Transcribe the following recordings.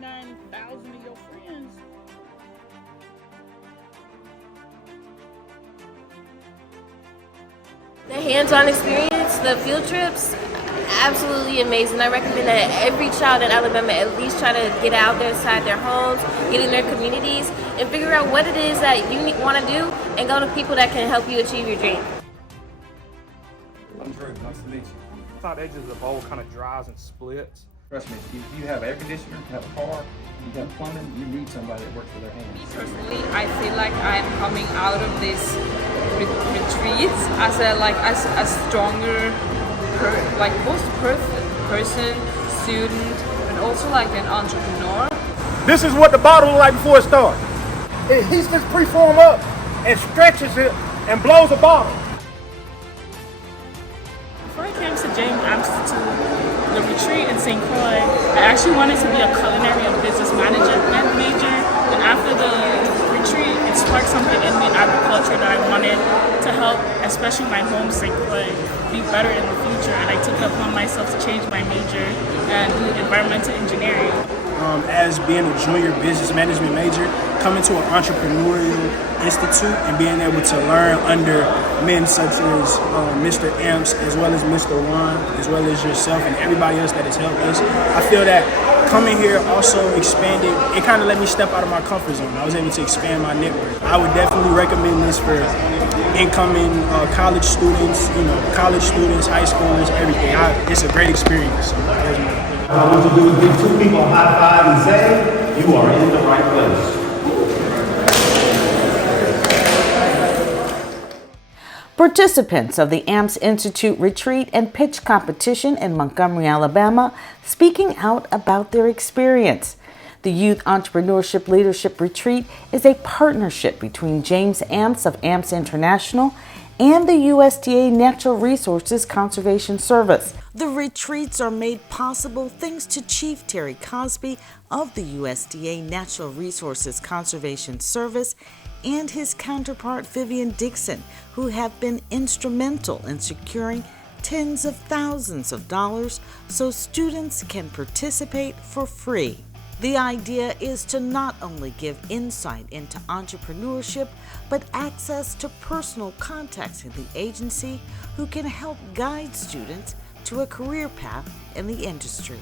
99,000 of your friends. The hands-on experience, the field trips, absolutely amazing. I recommend that every child in Alabama at least try to get out there inside their homes, get in their communities, and figure out what it is that you want to do and go to people that can help you achieve your dream. I'm Drew. Nice to meet you. Top edges of the bowl kind of dries and splits. Trust me, if you have air conditioner, you have a car, you have plumbing, you need somebody that works with their hands. Personally, I feel like I'm coming out of this retreat as a stronger, person, student, and also like an entrepreneur. This is what the bottle looks like before it starts. He just preform up and stretches it and blows the bottle. Before I came to Institute, the retreat in St. Croix, I actually wanted to be a culinary and business management major. And after the retreat, it sparked something in me in agriculture that I wanted to help, especially my home St. Croix, be better in the future. And I took it upon myself to change my major and do environmental engineering. As being a junior business management major, coming to an entrepreneurial institute and being able to learn under men such as Mr. Amps, as well as Mr. Juan, as well as yourself and everybody else that has helped us. I feel that coming here also expanded, it kind of let me step out of my comfort zone. I was able to expand my network. I would definitely recommend this for incoming college students, high schoolers, everything. It's a great experience. So, what I want you to do is give two people a high five and say, you are in the right place. Participants of the AMPS Institute Retreat and Pitch Competition in Montgomery, Alabama, speaking out about their experience. The Youth Entrepreneurship Leadership Retreat is a partnership between James Amps of AMPS International and the USDA Natural Resources Conservation Service. The retreats are made possible thanks to Chief Terry Cosby of the USDA Natural Resources Conservation Service and his counterpart Vivian Dixon, who have been instrumental in securing tens of thousands of dollars so students can participate for free. The idea is to not only give insight into entrepreneurship, but access to personal contacts in the agency who can help guide students to a career path in the industry.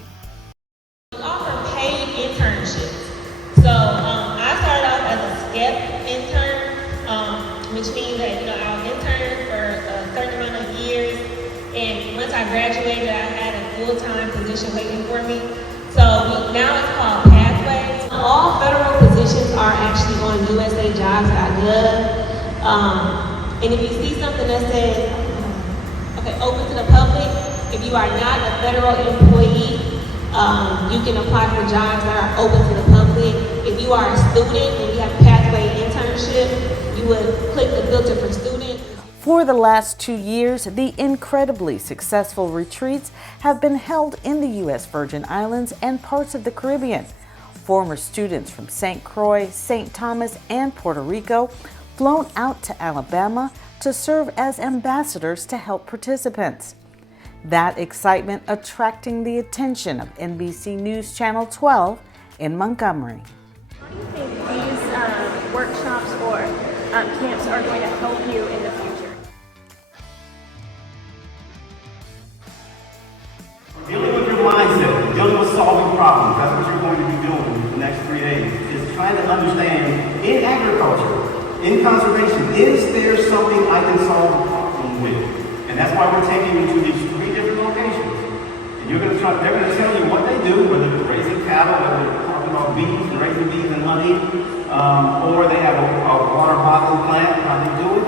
We offer paid internships. So I started off as a SCEP intern, which means that I'll intern for a certain amount of years, and once I graduated, I had a full-time position waiting for me. So now it's called Pathways. All federal positions are actually on USA.Jobs.gov, and if you see something that says, open to the public, if you are not a federal employee, you can apply for jobs that are open to the public. If you are a student and you have Pathway internship, you would click the filter for students. For the last 2 years, the incredibly successful retreats have been held in the U.S. Virgin Islands and parts of the Caribbean. Former students from St. Croix, St. Thomas, and Puerto Rico flown out to Alabama to serve as ambassadors to help participants. That excitement attracting the attention of NBC News Channel 12 in Montgomery. How do you think these workshops or camps are going to help you in the future? Dealing with your mindset, dealing with solving problems, that's what you're going to be doing the next 3 days, is trying to understand in agriculture, in conservation, is there something I can solve a problem with? And that's why we're taking you to these 3 different locations. And they're going to tell you what they do, whether it's raising cattle, whether they're talking about bees and raising bees and honey, or they have a water bottling plant, how they do it.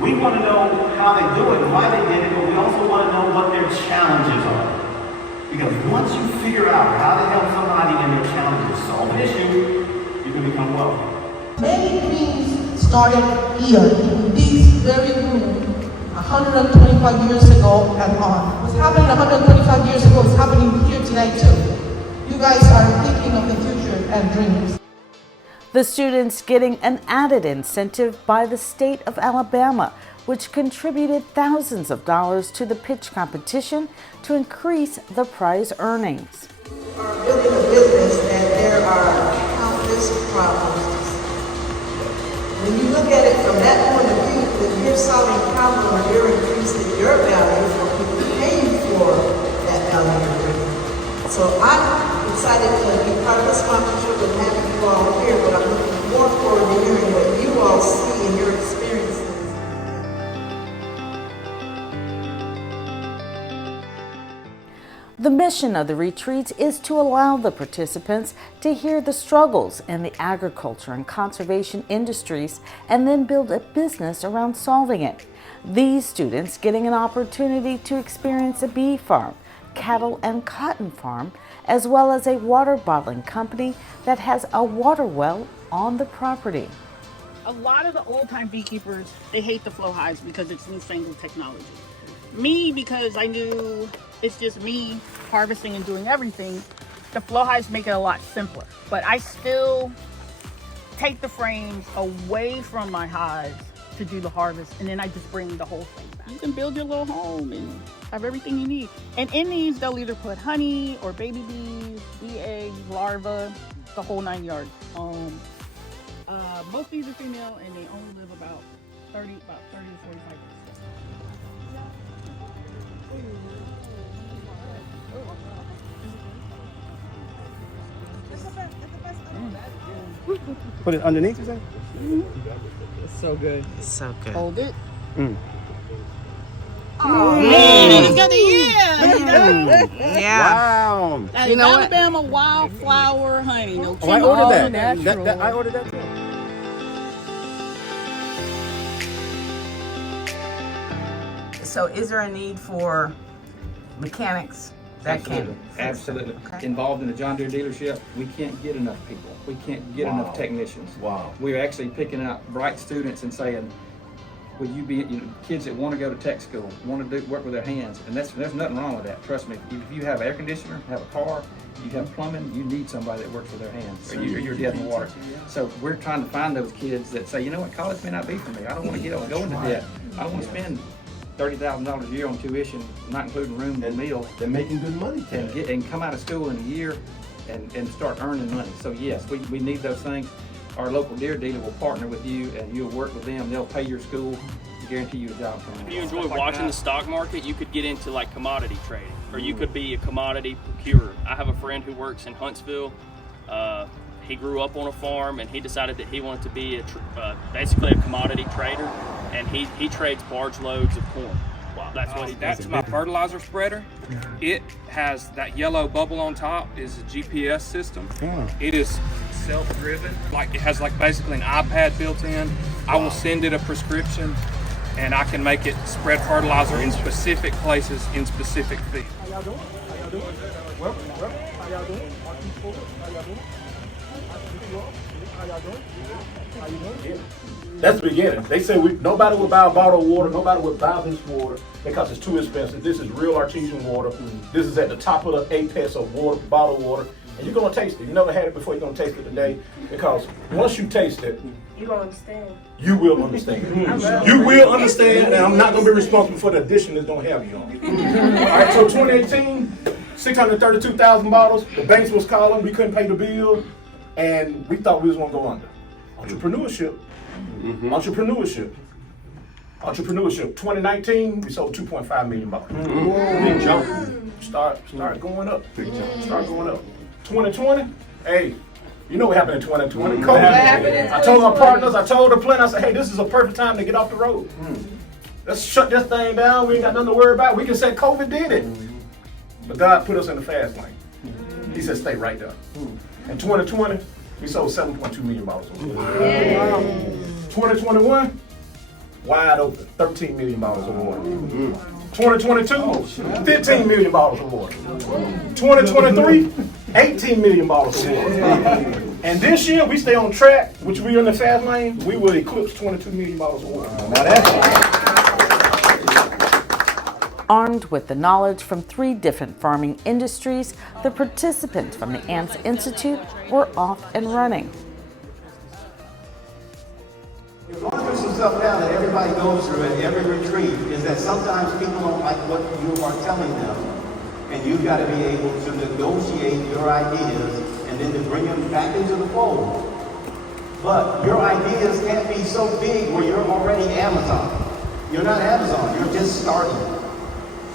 We want to know how they do it and why they did it, but we also want to know what their challenges are. Because once you figure out how to help somebody in their challenges solve an issue, you can become wealthy. Many things started here in this very room 125 years ago and on. What's happening 125 years ago is happening here today too. You guys are thinking of the future and dreams. The students getting an added incentive by the state of Alabama, which contributed thousands of dollars to the pitch competition to increase the prize earnings. We are building a business that there are countless problems. When you look at it from that point of view, then you're solving problems or you're increasing your value for people paying for that value you're bringing. So I'm excited to be part of the sponsorship and having you all here, but I'm looking more forward to hearing what you all see in your experiences. The mission of the retreats is to allow the participants to hear the struggles in the agriculture and conservation industries and then build a business around solving it. These students getting an opportunity to experience a bee farm, cattle and cotton farm, as well as a water bottling company that has a water well on the property. A lot of the old-time beekeepers, they hate the flow hives because it's newfangled technology. Me, because I knew it's just me harvesting and doing everything, the flow hives make it a lot simpler. But I still take the frames away from my hives to do the harvest, and then I just bring the whole thing back. You can build your little home and have everything you need. And in these, they'll either put honey or baby bees, bee eggs, larvae, the whole 9 yards. Most bees are female, and they only live about 30 to 45 years. Put it underneath, you say? It's so good. It's so good. Hold it. Oh, man, you got the yeah. Wow. You know Alabama wildflower honey. No Oh, I ordered that. Natural. I ordered that too. So is there a need for mechanics that can? Absolutely. Okay. Involved in the John Deere dealership, we can't get enough people. We can't get enough technicians. Wow. We're actually picking out bright students and saying, will you be, kids that want to go to tech school, want to work with their hands, and there's nothing wrong with that. Trust me. If you have air conditioner, have a car, you have plumbing, you need somebody that works with their hands, or you're dead in the water. So we're trying to find those kids that say, you know what, college may not be for me. I don't want to go into debt. I don't want to spend $30,000 a year on tuition, not including room and meals. They're making good money today. And come out of school in a year and start earning money. So yes, we need those things. Our local Deere dealer will partner with you and you'll work with them. They'll pay your school, guarantee you a job from them. If you enjoy watching the stock market, you could get into like commodity trading, or you could be a commodity procurer. I have a friend who works in Huntsville. He grew up on a farm and he decided that he wanted to be basically a commodity trader, and he trades large loads of corn. Wow, that's what he does. That's my fertilizer spreader. It has that yellow bubble on top is a GPS system. It is self-driven. Like it has like basically an iPad built in. I will send it a prescription and I can make it spread fertilizer in specific places in specific fields. How y'all doing? How y'all doing? Well, how y'all doing? How y'all doing? How y'all doing? How you doing? That's the beginning. They say nobody would buy a bottle of water, nobody would buy this water because it's too expensive. This is real artesian water. This is at the top of the apex of water, bottled water. And you're gonna taste it. You never had it before, you're gonna taste it today. Because once you taste it, You gonna understand. you will understand. You will understand, and I'm not gonna be responsible for the addition that's gonna have you on. All right, so 2018, 632,000 bottles. The banks was calling, we couldn't pay the bill, and we thought we was gonna go under. Entrepreneurship. 2019, we sold 2.5 million bottles. Big jump. Start going up. Start going up. 2020, hey, you know what happened in 2020? COVID. I told my partners, I told the plant, I said, hey, this is a perfect time to get off the road. Let's shut this thing down. We ain't got nothing to worry about. We can say COVID did it. But God put us in the fast lane. He said, stay right there. In 2020, we sold 7.2 million bottles. 2021, wide open, 13 million bottles of water. 2022, 15 million bottles of water. 2023, 18 million bottles of water. And this year, we stay on track, which we in the fast lane, we will eclipse 22 million bottles of water. Now that's Armed with the knowledge from 3 different farming industries, the participants from the AMPS Institute were off and running. One of some stuff now that everybody goes through at every retreat is that sometimes people don't like what you are telling them. And you've got to be able to negotiate your ideas and then to bring them back into the fold. But your ideas can't be so big where you're already Amazon. You're not Amazon, you're just starting.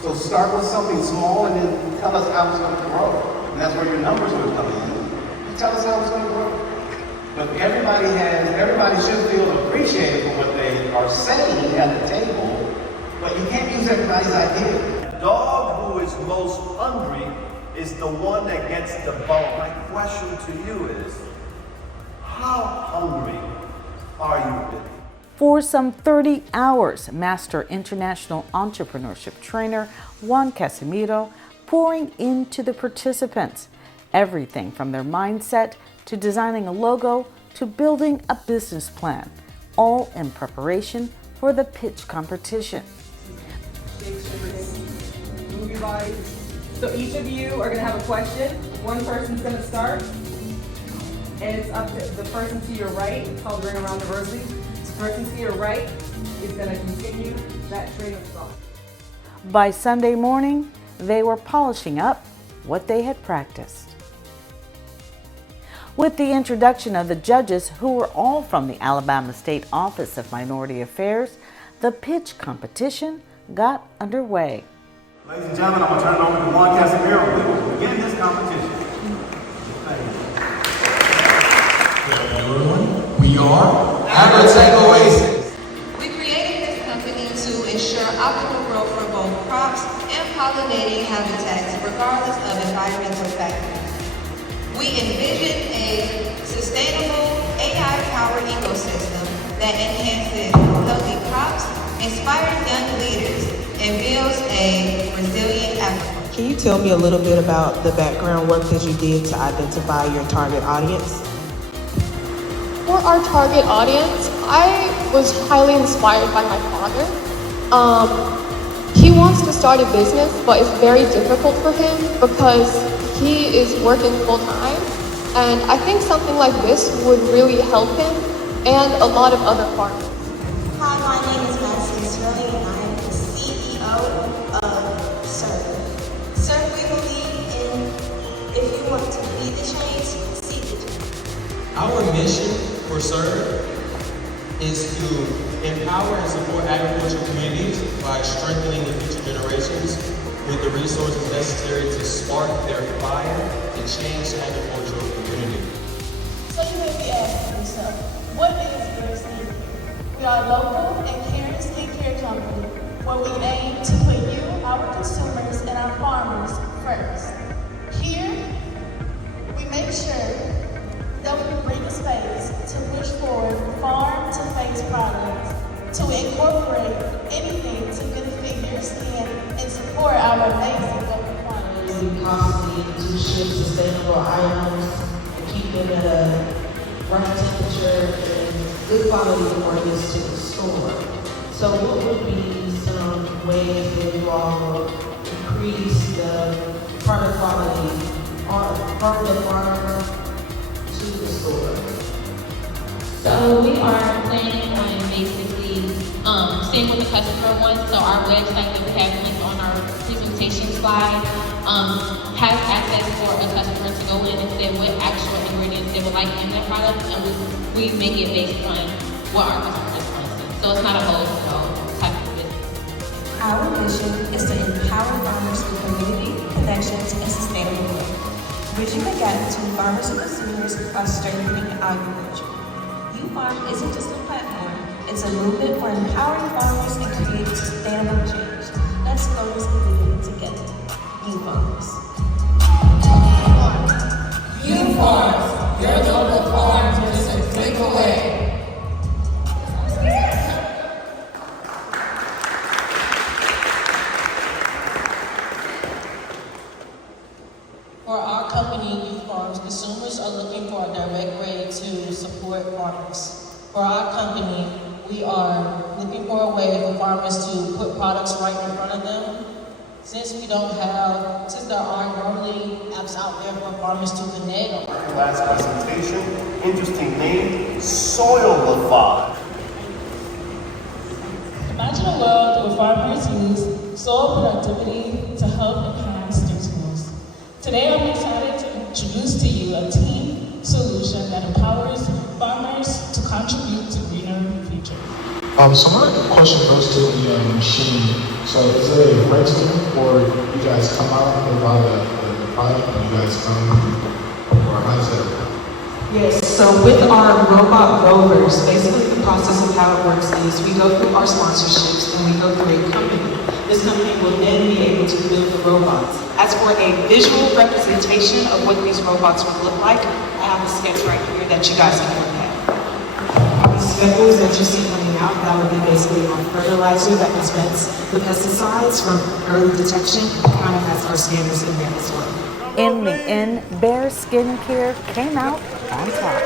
So start with something small and then tell us how it's going to grow. And that's where your numbers will come in. Tell us how it's going to grow. But everybody should feel appreciated for what they are saying at the table, but you can't use everybody's idea. The dog who is most hungry is the one that gets the bone. My question to you is, how hungry are you? For some 30 hours, Master International Entrepreneurship Trainer Juan Casimiro pouring into the participants. Everything from their mindset to designing a logo to building a business plan, all in preparation for the pitch competition. Move your body. So each of you are going to have a question. One person's going to start, and it's up to the person to your right. It's called Ring Around the Rosy. The person to your right is going to continue that train of thought. By Sunday morning, they were polishing up what they had practiced. With the introduction of the judges, who were all from the Alabama State Office of Minority Affairs, the pitch competition got underway. Ladies and gentlemen, I'm going to turn it over to Juan Casimiro. We will begin this competition. Hello everyone, we are Agritech Oasis. We created this company to ensure optimal growth for both crops and pollinating habitats regardless of environmental factors. We envision a sustainable AI-powered ecosystem that enhances healthy crops, inspires young leaders, and builds a resilient agriculture. Can you tell me a little bit about the background work that you did to identify your target audience? For our target audience, I was highly inspired by my father. He wants to start a business, but it's very difficult for him because he is working full-time, and I think something like this would really help him and a lot of other farmers. Hi, my name is Madison Sterling, and I am the CEO of CERV. CERV, we believe in if you want to be the change, see the change. Our mission for CERV is to empower and support agricultural communities by strengthening the future generations with the resources necessary to spark their fire to change the agricultural community. So you may be asking yourself, what is your skincare? We are a local and caring skincare company where we aim to put you, our consumers, and our farmers first. Here, we make sure that we bring a space to push forward farm-to-face products, to incorporate anything to benefit your skin and support our amazing local farmers. We constantly to ship sustainable items and keep them at a right temperature and good quality before it gets to the store. So what would be some ways that you all will increase the product quality from the farmer to the store? So we are planning on basically seeing what the customer wants. So our website that we have linked on our presentation slide has access for a customer to go in and say what actual ingredients they would like in their product, and we make it based on what our customers want to see. So it's not a wholesale type of business. Our mission is to empower farmers through community, connections, and sustainable growth. Bridging the gap between farmers and consumers by strengthening agriculture. U-Farm isn't just a platform, it's a movement for empowering farmers and creating sustainable change. Let's grow this community together. U-Farms. U-Farms, your local farm just a click away. For our company, U-Farms, consumers are looking for a direct way to support farmers. For our company, we are looking for a way for farmers to put products right in front of them. Since there aren't normally apps out there for farmers to connect. Last presentation, interesting name, Soilify. Imagine a world where farmers use soil productivity to help enhance their Today I'm excited to introduce to you a team solution that empowers farmers to contribute to greener future. So my question goes to the machine. So is it a rental or you guys come out and buy the product and you guys come, or how does that work? Yes, so with our robot rovers, basically the process of how it works is we go through our sponsorships and we go through a company. This company will then be able to build the robots. As for a visual representation of what these robots would look like, I have a sketch right here that you guys can look at. These speckles that you see coming out, that would be basically our fertilizer that prevents the pesticides from early detection. It kind of has our scanners in there as well. In the end, Bear Skincare came out on top.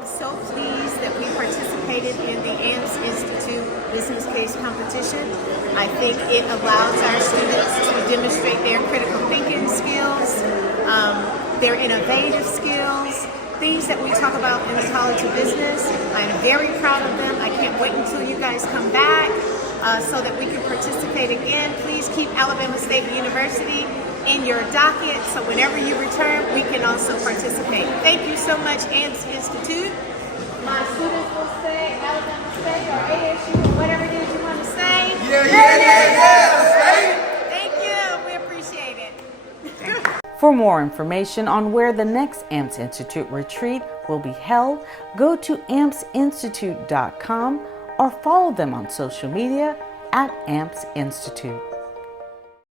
So pleased that we participated in the AMPS Institute Business Case Competition. I think it allows our students to demonstrate their critical thinking skills, their innovative skills, things that we talk about in the College of Business. I'm very proud of them. I can't wait until you guys come back so that we can participate again. Please keep Alabama State University in your docket, so whenever you return, we can also participate. Thank you so much, AMPS Institute. My students will say Alabama State or ASU or whatever it is you want to say. State! Thank you. We appreciate it. For more information on where the next AMPS Institute retreat will be held, go to NRCS.USDA.gov or follow them on social media at AMPS Institute.